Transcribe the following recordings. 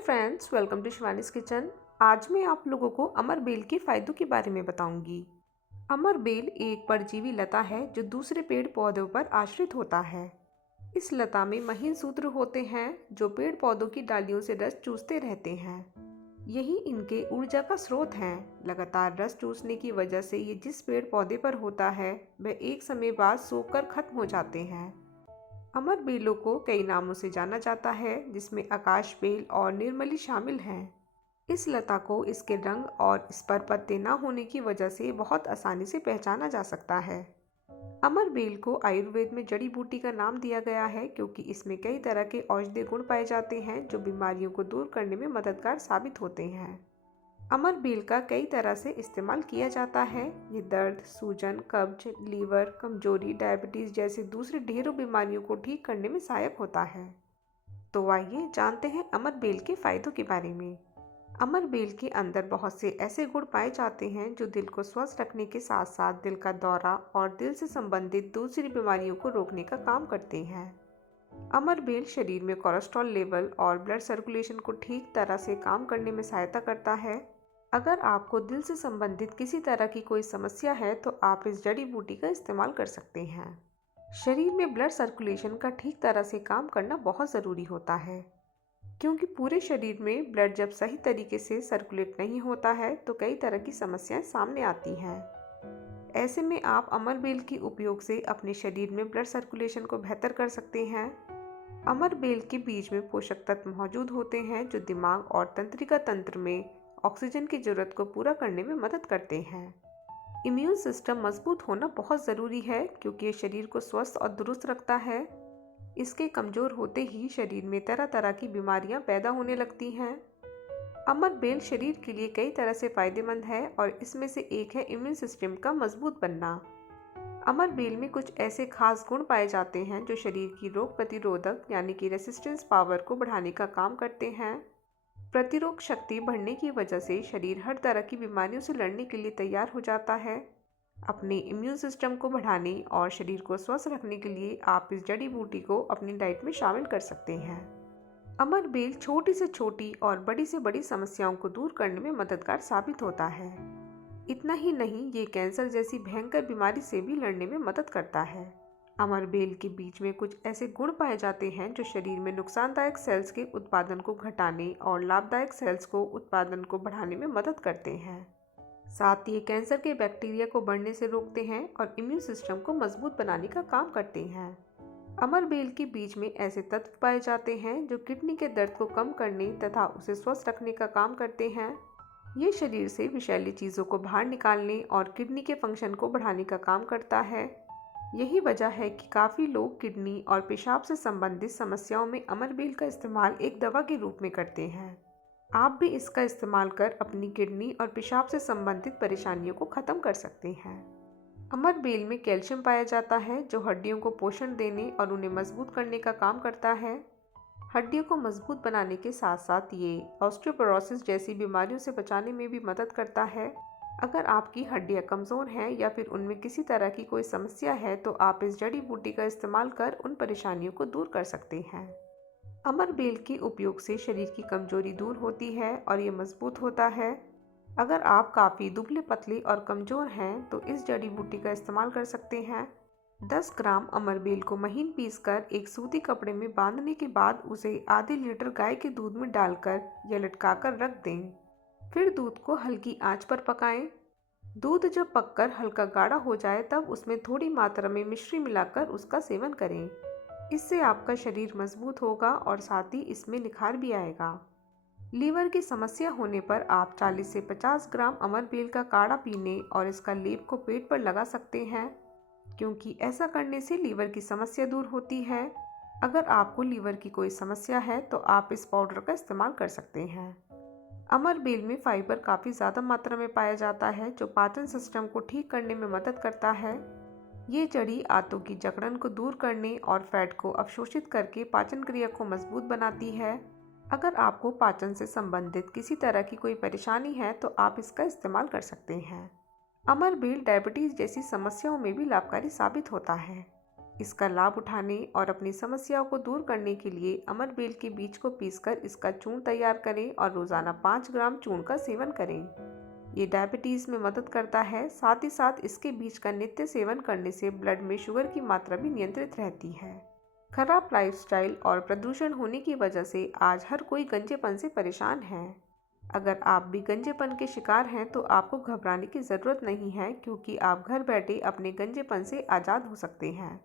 Friends, welcome to Shivani's kitchen. आज मैं आप लोगों को अमर बेल के फायदों के बारे में बताऊंगी। अमर बेल एक परजीवी लता है जो दूसरे पेड़ पौधों पर आश्रित होता है। इस लता में महीन सूत्र होते हैं जो पेड़ पौधों की डालियों से रस चूसते रहते हैं। यही इनके ऊर्जा का स्रोत है। लगातार रस चूसने की वजह से ये जिस पेड़ पौधे पर होता है वह एक समय बाद सूखकर खत्म हो जाते हैं। अमर बेलों को कई नामों से जाना जाता है, जिसमें आकाश बेल और निर्मली शामिल हैं। इस लता को इसके रंग और इस पर पत्ते न होने की वजह से बहुत आसानी से पहचाना जा सकता है। अमर बेल को आयुर्वेद में जड़ी बूटी का नाम दिया गया है क्योंकि इसमें कई तरह के औषधीय गुण पाए जाते हैं जो बीमारियों को दूर करने में मददगार साबित होते हैं। अमर बेल का कई तरह से इस्तेमाल किया जाता है। ये दर्द, सूजन, कब्ज, लीवर कमजोरी, डायबिटीज जैसे दूसरी ढेरों बीमारियों को ठीक करने में सहायक होता है। तो आइए जानते हैं अमर बेल के फायदों के बारे में। अमर बेल के अंदर बहुत से ऐसे गुण पाए जाते हैं जो दिल को स्वस्थ रखने के साथ साथ दिल का दौरा और दिल से संबंधित दूसरी बीमारियों को रोकने का काम करते हैं। अमर बेल शरीर में कोलेस्ट्रॉल लेवल और ब्लड सर्कुलेशन को ठीक तरह से काम करने में सहायता करता है। अगर आपको दिल से संबंधित किसी तरह की कोई समस्या है तो आप इस जड़ी बूटी का इस्तेमाल कर सकते हैं। शरीर में ब्लड सर्कुलेशन का ठीक तरह से काम करना बहुत ज़रूरी होता है, क्योंकि पूरे शरीर में ब्लड जब सही तरीके से सर्कुलेट नहीं होता है तो कई तरह की समस्याएं सामने आती हैं। ऐसे में आप अमर बेल के उपयोग से अपने शरीर में ब्लड सर्कुलेशन को बेहतर कर सकते हैं। अमर बेल के बीज में पोषक तत्व मौजूद होते हैं जो दिमाग और तंत्रिका तंत्र में ऑक्सीजन की जरूरत को पूरा करने में मदद करते हैं। इम्यून सिस्टम मजबूत होना बहुत ज़रूरी है क्योंकि ये शरीर को स्वस्थ और दुरुस्त रखता है। इसके कमज़ोर होते ही शरीर में तरह तरह की बीमारियां पैदा होने लगती हैं। अमर बेल शरीर के लिए कई तरह से फायदेमंद है और इसमें से एक है इम्यून सिस्टम का मजबूत बनना। अमर बेल में कुछ ऐसे खास गुण पाए जाते हैं जो शरीर की रोग प्रतिरोधक यानी कि रेसिस्टेंस पावर को बढ़ाने का काम करते हैं। प्रतिरोध शक्ति बढ़ने की वजह से शरीर हर तरह की बीमारियों से लड़ने के लिए तैयार हो जाता है। अपने इम्यून सिस्टम को बढ़ाने और शरीर को स्वस्थ रखने के लिए आप इस जड़ी बूटी को अपनी डाइट में शामिल कर सकते हैं। अमर बेल छोटी से छोटी और बड़ी से बड़ी समस्याओं को दूर करने में मददगार साबित होता है। इतना ही नहीं, ये कैंसर जैसी भयंकर बीमारी से भी लड़ने में मदद करता है। अमर बेल के बीज में कुछ ऐसे गुण पाए जाते हैं जो शरीर में नुकसानदायक सेल्स के उत्पादन को घटाने और लाभदायक सेल्स को उत्पादन को बढ़ाने में मदद करते हैं। साथ ही कैंसर के बैक्टीरिया को बढ़ने से रोकते हैं और इम्यून सिस्टम को मजबूत बनाने का काम करते हैं। अमर बेल के बीज में ऐसे तत्व पाए जाते हैं जो किडनी के दर्द को कम करने तथा उसे स्वस्थ रखने का काम करते हैं। ये शरीर से विषैली चीज़ों को बाहर निकालने और किडनी के फंक्शन को बढ़ाने का काम करता है। यही वजह है कि काफ़ी लोग किडनी और पेशाब से संबंधित समस्याओं में अमर बेल का इस्तेमाल एक दवा के रूप में करते हैं। आप भी इसका इस्तेमाल कर अपनी किडनी और पेशाब से संबंधित परेशानियों को ख़त्म कर सकते हैं। अमर बेल में कैल्शियम पाया जाता है जो हड्डियों को पोषण देने और उन्हें मजबूत करने का काम करता है। हड्डियों को मजबूत बनाने के साथ साथ ये ऑस्टियोपोरोसिस जैसी बीमारियों से बचाने में भी मदद करता है। अगर आपकी हड्डियां कमज़ोर हैं या फिर उनमें किसी तरह की कोई समस्या है तो आप इस जड़ी बूटी का इस्तेमाल कर उन परेशानियों को दूर कर सकते हैं। अमर बेल के उपयोग से शरीर की कमजोरी दूर होती है और ये मजबूत होता है। अगर आप काफ़ी दुबले पतले और कमज़ोर हैं तो इस जड़ी बूटी का इस्तेमाल कर सकते हैं। 10 ग्राम अमर बेल को महीन पीसकर एक सूती कपड़े में बांधने के बाद उसे आधे लीटर गाय के दूध में डालकर या लटकाकर रख दें। फिर दूध को हल्की आंच पर पकाएं। दूध जब पककर हल्का गाढ़ा हो जाए तब उसमें थोड़ी मात्रा में मिश्री मिलाकर उसका सेवन करें। इससे आपका शरीर मजबूत होगा और साथ ही इसमें निखार भी आएगा। लीवर की समस्या होने पर आप 40 से 50 ग्राम अमर बेल का काढ़ा पीने और इसका लेप को पेट पर लगा सकते हैं, क्योंकि ऐसा करने से लीवर की समस्या दूर होती है। अगर आपको लीवर की कोई समस्या है तो आप इस पाउडर का इस्तेमाल कर सकते हैं। अमर बेल में फाइबर काफ़ी ज़्यादा मात्रा में पाया जाता है जो पाचन सिस्टम को ठीक करने में मदद करता है। ये जड़ी आंतों की जकड़न को दूर करने और फैट को अवशोषित करके पाचन क्रिया को मजबूत बनाती है। अगर आपको पाचन से संबंधित किसी तरह की कोई परेशानी है तो आप इसका इस्तेमाल कर सकते हैं। अमर बेल डायबिटीज़ जैसी समस्याओं में भी लाभकारी साबित होता है। इसका लाभ उठाने और अपनी समस्याओं को दूर करने के लिए अमर बेल के बीज को पीसकर इसका चूर्ण तैयार करें और रोज़ाना 5 ग्राम चूर्ण का सेवन करें। ये डायबिटीज़ में मदद करता है। साथ ही साथ इसके बीज का नित्य सेवन करने से ब्लड में शुगर की मात्रा भी नियंत्रित रहती है। खराब लाइफस्टाइल और प्रदूषण होने की वजह से आज हर कोई गंजेपन से परेशान है। अगर आप भी गंजेपन के शिकार हैं तो आपको घबराने की ज़रूरत नहीं है, क्योंकि आप घर बैठे अपने गंजेपन से आज़ाद हो सकते हैं।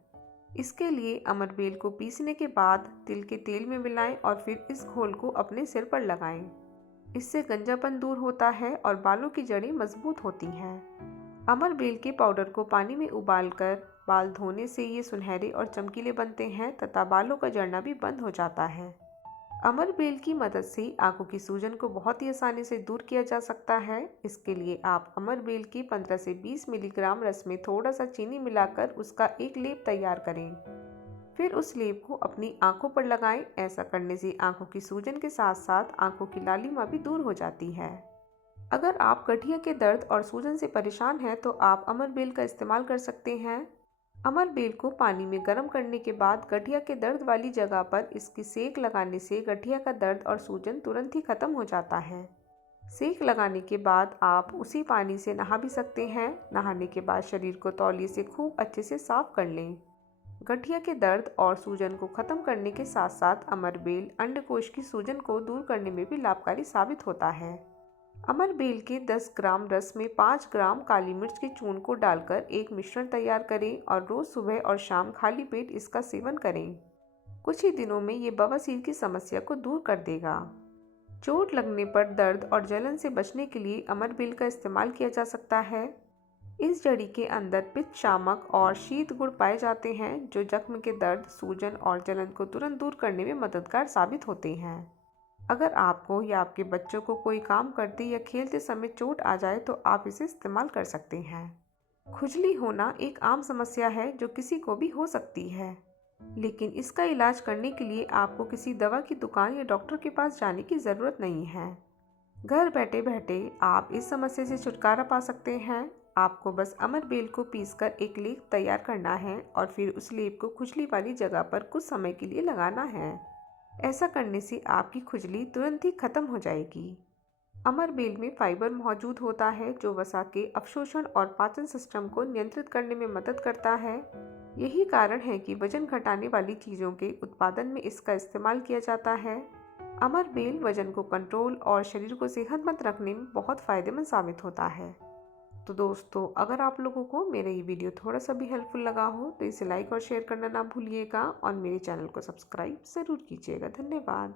इसके लिए अमर बेल को पीसने के बाद तिल के तेल में मिलाएं और फिर इस घोल को अपने सिर पर लगाएं। इससे गंजापन दूर होता है और बालों की जड़ें मजबूत होती हैं। अमर बेल के पाउडर को पानी में उबालकर बाल धोने से ये सुनहरे और चमकीले बनते हैं तथा बालों का झड़ना भी बंद हो जाता है। अमर बेल की मदद से आंखों की सूजन को बहुत ही आसानी से दूर किया जा सकता है। इसके लिए आप अमर बेल की 15 से 20 मिलीग्राम रस में थोड़ा सा चीनी मिलाकर उसका एक लेप तैयार करें। फिर उस लेप को अपनी आंखों पर लगाएं। ऐसा करने से आंखों की सूजन के साथ साथ आंखों की लालिमा भी दूर हो जाती है। अगर आप गठिया के दर्द और सूजन से परेशान हैं तो आप अमर बेल का इस्तेमाल कर सकते हैं। अमर बेल को पानी में गर्म करने के बाद गठिया के दर्द वाली जगह पर इसकी सेक लगाने से गठिया का दर्द और सूजन तुरंत ही खत्म हो जाता है। सेक लगाने के बाद आप उसी पानी से नहा भी सकते हैं। नहाने के बाद शरीर को तौलिए से खूब अच्छे से साफ कर लें। गठिया के दर्द और सूजन को खत्म करने के साथ साथ अमर बेल अंडकोश की सूजन को दूर करने में भी लाभकारी साबित होता है। अमर बेल के 10 ग्राम रस में 5 ग्राम काली मिर्च के चूर्ण को डालकर एक मिश्रण तैयार करें और रोज़ सुबह और शाम खाली पेट इसका सेवन करें। कुछ ही दिनों में ये बवासीर की समस्या को दूर कर देगा। चोट लगने पर दर्द और जलन से बचने के लिए अमर बेल का इस्तेमाल किया जा सकता है। इस जड़ी के अंदर पित्त शामक और शीत गुण पाए जाते हैं, जो जख्म के दर्द, सूजन और जलन को तुरंत दूर करने में मददगार साबित होते हैं। अगर आपको या आपके बच्चों को कोई काम करते या खेलते समय चोट आ जाए तो आप इसे इस्तेमाल कर सकते हैं। खुजली होना एक आम समस्या है जो किसी को भी हो सकती है, लेकिन इसका इलाज करने के लिए आपको किसी दवा की दुकान या डॉक्टर के पास जाने की ज़रूरत नहीं है। घर बैठे बैठे आप इस समस्या से छुटकारा पा सकते हैं। आपको बस अमर बेल को पीसकर एक लेप तैयार करना है और फिर उस लेप को खुजली वाली जगह पर कुछ समय के लिए लगाना है। ऐसा करने से आपकी खुजली तुरंत ही खत्म हो जाएगी। अमर बेल में फाइबर मौजूद होता है जो वसा के अवशोषण और पाचन सिस्टम को नियंत्रित करने में मदद करता है। यही कारण है कि वजन घटाने वाली चीज़ों के उत्पादन में इसका इस्तेमाल किया जाता है। अमर बेल वजन को कंट्रोल और शरीर को सेहतमंद रखने में बहुत फ़ायदेमंद साबित होता है। तो दोस्तों, अगर आप लोगों को मेरा ये वीडियो थोड़ा सा भी हेल्पफुल लगा हो तो इसे लाइक और शेयर करना ना भूलिएगा और मेरे चैनल को सब्सक्राइब ज़रूर कीजिएगा। धन्यवाद।